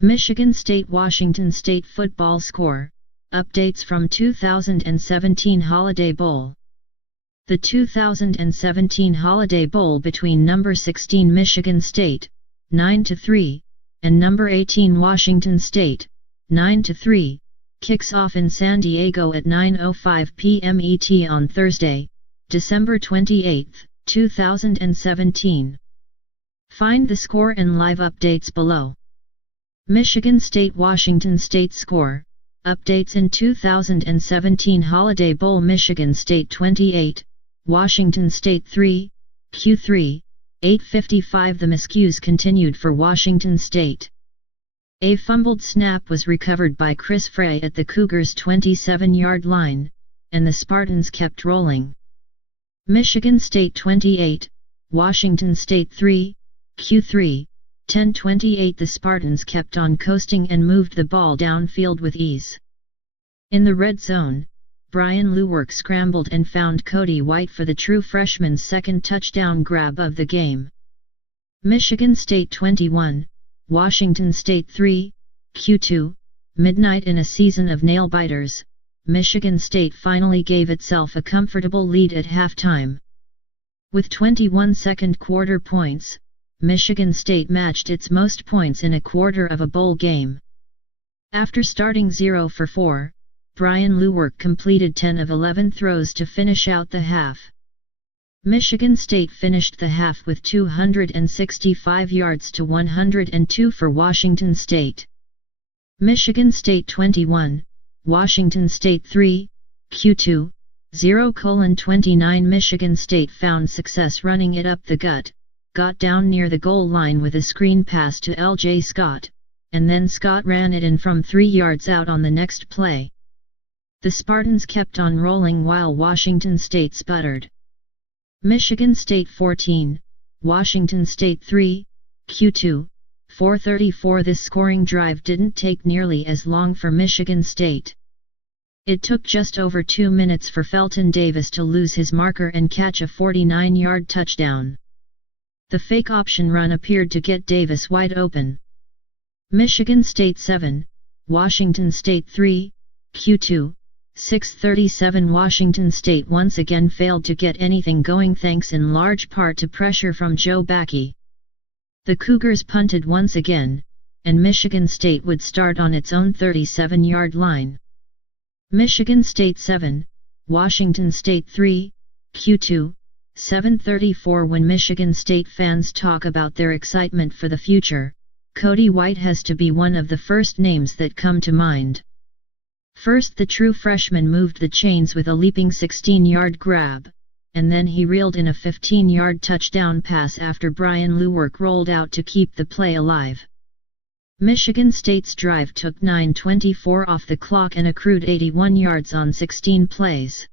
Michigan State-Washington State football score, updates from 2017 Holiday Bowl. The 2017 Holiday Bowl between number 16 Michigan State, 9-3, and number 18 Washington State, 9-3, kicks off in San Diego at 9:05 p.m. ET on Thursday, December 28, 2017. Find the score and live updates below. Michigan State-Washington State score, updates in 2017 Holiday Bowl. Michigan State 28, Washington State 3, Q3, 8:55. The miscues continued for Washington State. A fumbled snap was recovered by Chris Frey at the Cougars' 27-yard line, and the Spartans kept rolling. Michigan State 28, Washington State 3, Q3, 10:28. The Spartans kept on coasting and moved the ball downfield with ease. In the red zone, Brian Lewerke scrambled and found Cody White for the true freshman's second touchdown grab of the game. Michigan State 21, Washington State 3, Q2, midnight. In a season of nail-biters, Michigan State finally gave itself a comfortable lead at halftime. With 21 second quarter points, Michigan State matched its most points in a quarter of a bowl game. After starting 0 for 4, Brian Lewerke completed 10 of 11 throws to finish out the half. Michigan State finished the half with 265 yards to 102 for Washington State. Michigan State 21, Washington State 3, Q2, 0:29. Michigan State found success running it up the gut, got down near the goal line with a screen pass to L.J. Scott, and then Scott ran it in from 3 yards out on the next play. The Spartans kept on rolling while Washington State sputtered. Michigan State 14, Washington State 3, Q2, 4:34. This scoring drive didn't take nearly as long for Michigan State. It took just over 2 minutes for Felton Davis to lose his marker and catch a 49-yard touchdown. The fake option run appeared to get Davis wide open. Michigan State 7, Washington State 3, Q2, 6:37. Washington State once again failed to get anything going thanks in large part to pressure from Joe Backey. The Cougars punted once again, and Michigan State would start on its own 37-yard line. Michigan State 7, Washington State 3, Q2, 7:34. When Michigan State fans talk about their excitement for the future, Cody White has to be one of the first names that come to mind. First, the true freshman moved the chains with a leaping 16-yard grab, and then he reeled in a 15-yard touchdown pass after Brian Lewerke rolled out to keep the play alive. Michigan State's drive took 9:24 off the clock and accrued 81 yards on 16 plays.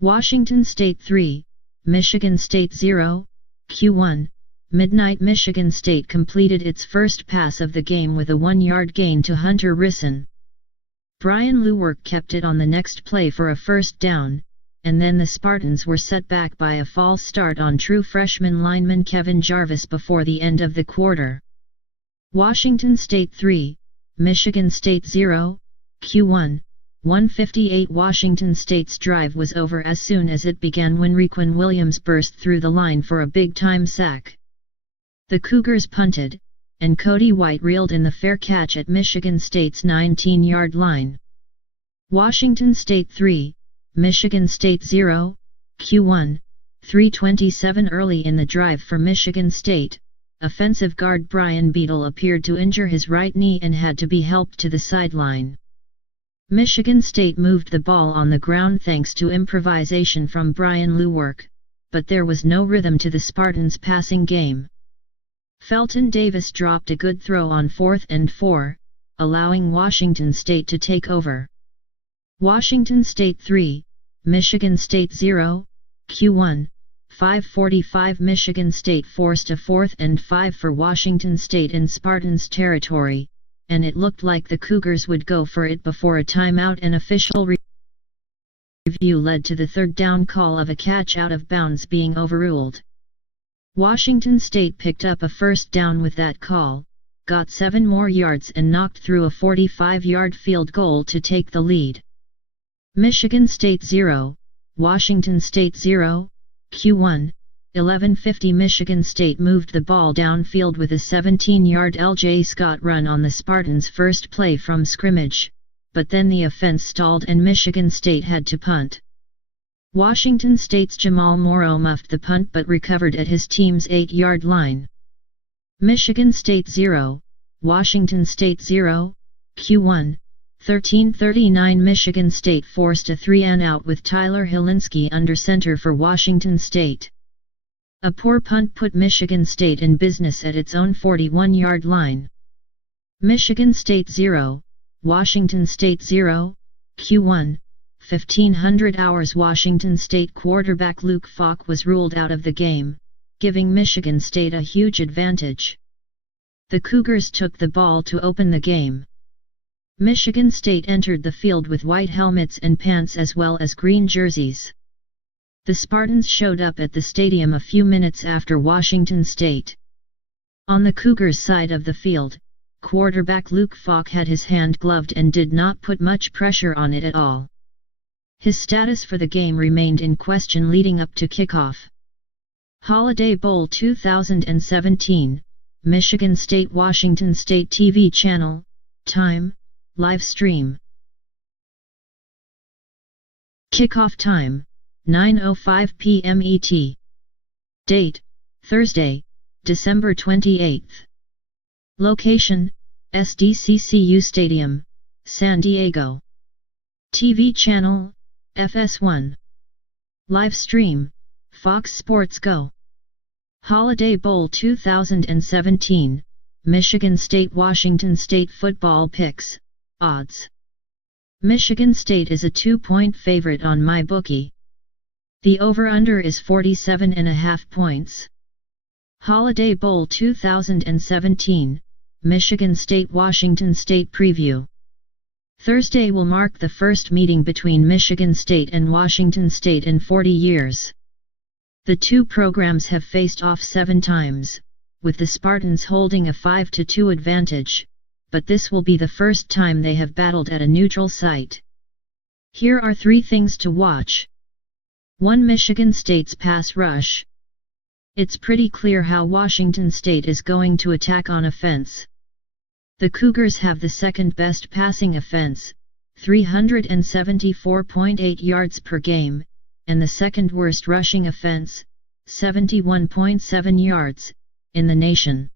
Washington State 3, Michigan State 0, Q1, midnight. Michigan State completed its first pass of the game with a 1-yard gain to Hunter Risson. Brian Lewerke kept it on the next play for a first down, and then the Spartans were set back by a false start on true freshman lineman Kevin Jarvis before the end of the quarter. Washington State 3, Michigan State 0, Q1, 1:58. Washington State's drive was over as soon as it began when Requin Williams burst through the line for a big-time sack. The Cougars punted, and Cody White reeled in the fair catch at Michigan State's 19-yard line. Washington State 3, Michigan State 0, Q1, 3:27. Early in the drive for Michigan State, offensive guard Brian Beadle appeared to injure his right knee and had to be helped to the sideline. Michigan State moved the ball on the ground thanks to improvisation from Brian Lewerke, but there was no rhythm to the Spartans' passing game. Felton Davis dropped a good throw on 4th and 4, allowing Washington State to take over. Washington State 3, Michigan State 0, Q1, 5:45. Michigan State forced a 4th and 5 for Washington State in Spartans territory, and it looked like the Cougars would go for it before a timeout and official review led to the third down call of a catch out of bounds being overruled. Washington State picked up a first down with that call, got 7 more yards and knocked through a 45-yard field goal to take the lead. Michigan State 0, Washington State 0, Q1, 11:50 Michigan State moved the ball downfield with a 17-yard L.J. Scott run on the Spartans' first play from scrimmage, but then the offense stalled and Michigan State had to punt. Washington State's Jamal Morrow muffed the punt but recovered at his team's 8-yard line. Michigan State 0, Washington State 0, Q1, 13:39 Michigan State forced a 3-and-out with Tyler Hilinski under center for Washington State. A poor punt put Michigan State in business at its own 41-yard line. Michigan State 0, Washington State 0, Q1, 1500 hours Washington State quarterback Luke Falk was ruled out of the game, giving Michigan State a huge advantage. The Cougars took the ball to open the game. Michigan State entered the field with white helmets and pants as well as green jerseys. The Spartans showed up at the stadium a few minutes after Washington State. On the Cougars' side of the field, quarterback Luke Falk had his hand gloved and did not put much pressure on it at all. His status for the game remained in question leading up to kickoff. Holiday Bowl 2017, Michigan State Washington State TV channel, time, live stream. Kickoff time, 9:05 p.m. ET. Date, Thursday, December 28. Location, SDCCU Stadium, San Diego. TV channel, FS1. Live stream, Fox Sports Go. Holiday Bowl 2017, Michigan State Washington State football picks, odds. Michigan State is a 2-point favorite on MyBookie. The over-under is 47.5 points. Holiday Bowl 2017, Michigan State Washington State preview. Thursday will mark the first meeting between Michigan State and Washington State in 40 years. The two programs have faced off 7 times, with the Spartans holding a 5-2 advantage, but this will be the first time they have battled at a neutral site. Here are 3 things to watch. 1. Michigan State's pass rush. It's pretty clear how Washington State is going to attack on offense. The Cougars have the second best passing offense, 374.8 yards per game, and the second worst rushing offense, 71.7 yards, in the nation.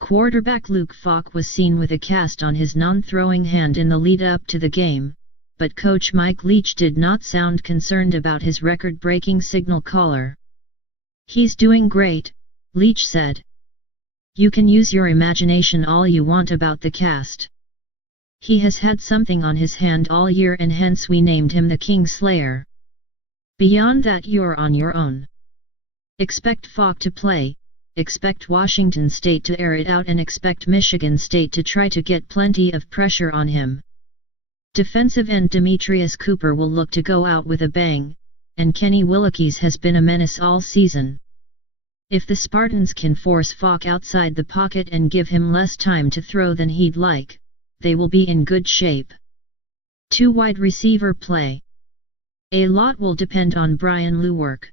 Quarterback Luke Falk was seen with a cast on his non-throwing hand in the lead-up to the game, but coach Mike Leach did not sound concerned about his record-breaking signal caller. "He's doing great," Leach said. "You can use your imagination all you want about the cast. He has had something on his hand all year and hence we named him the King Slayer. Beyond that you're on your own. Expect Falk to play, expect Washington State to air it out and expect Michigan State to try to get plenty of pressure on him." Defensive end Demetrius Cooper will look to go out with a bang, and Kenny Willekes has been a menace all season. If the Spartans can force Falk outside the pocket and give him less time to throw than he'd like, they will be in good shape. 2. Wide receiver play. A lot will depend on Brian Lewerke.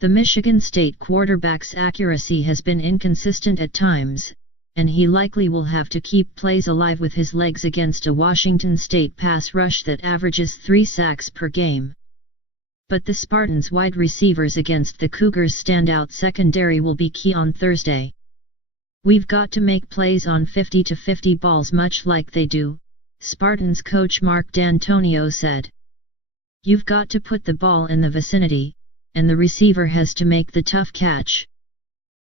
The Michigan State quarterback's accuracy has been inconsistent at times, and he likely will have to keep plays alive with his legs against a Washington State pass rush that averages 3 sacks per game. But the Spartans' wide receivers against the Cougars' standout secondary will be key on Thursday. "We've got to make plays on 50-50 balls much like they do," Spartans coach Mark D'Antonio said. "You've got to put the ball in the vicinity, and the receiver has to make the tough catch.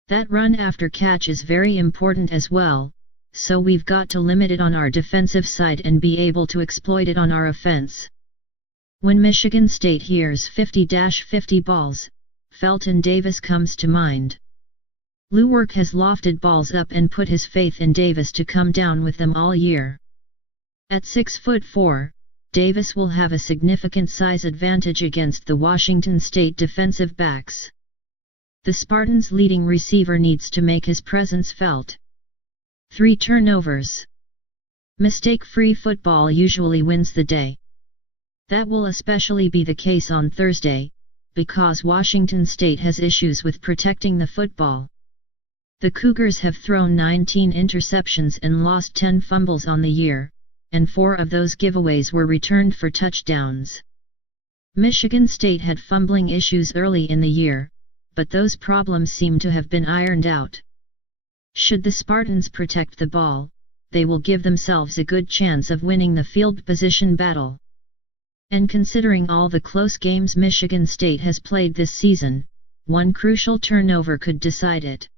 That run after catch is very important as well, so we've got to limit it on our defensive side and be able to exploit it on our offense." When Michigan State hears 50-50 balls, Felton Davis comes to mind. Lewerke has lofted balls up and put his faith in Davis to come down with them all year. At 6'4", Davis will have a significant size advantage against the Washington State defensive backs. The Spartans' leading receiver needs to make his presence felt. 3 turnovers. Mistake-free football usually wins the day. That will especially be the case on Thursday, because Washington State has issues with protecting the football. The Cougars have thrown 19 interceptions and lost 10 fumbles on the year, and 4 of those giveaways were returned for touchdowns. Michigan State had fumbling issues early in the year, but those problems seem to have been ironed out. Should the Spartans protect the ball, they will give themselves a good chance of winning the field position battle. And considering all the close games Michigan State has played this season, one crucial turnover could decide it.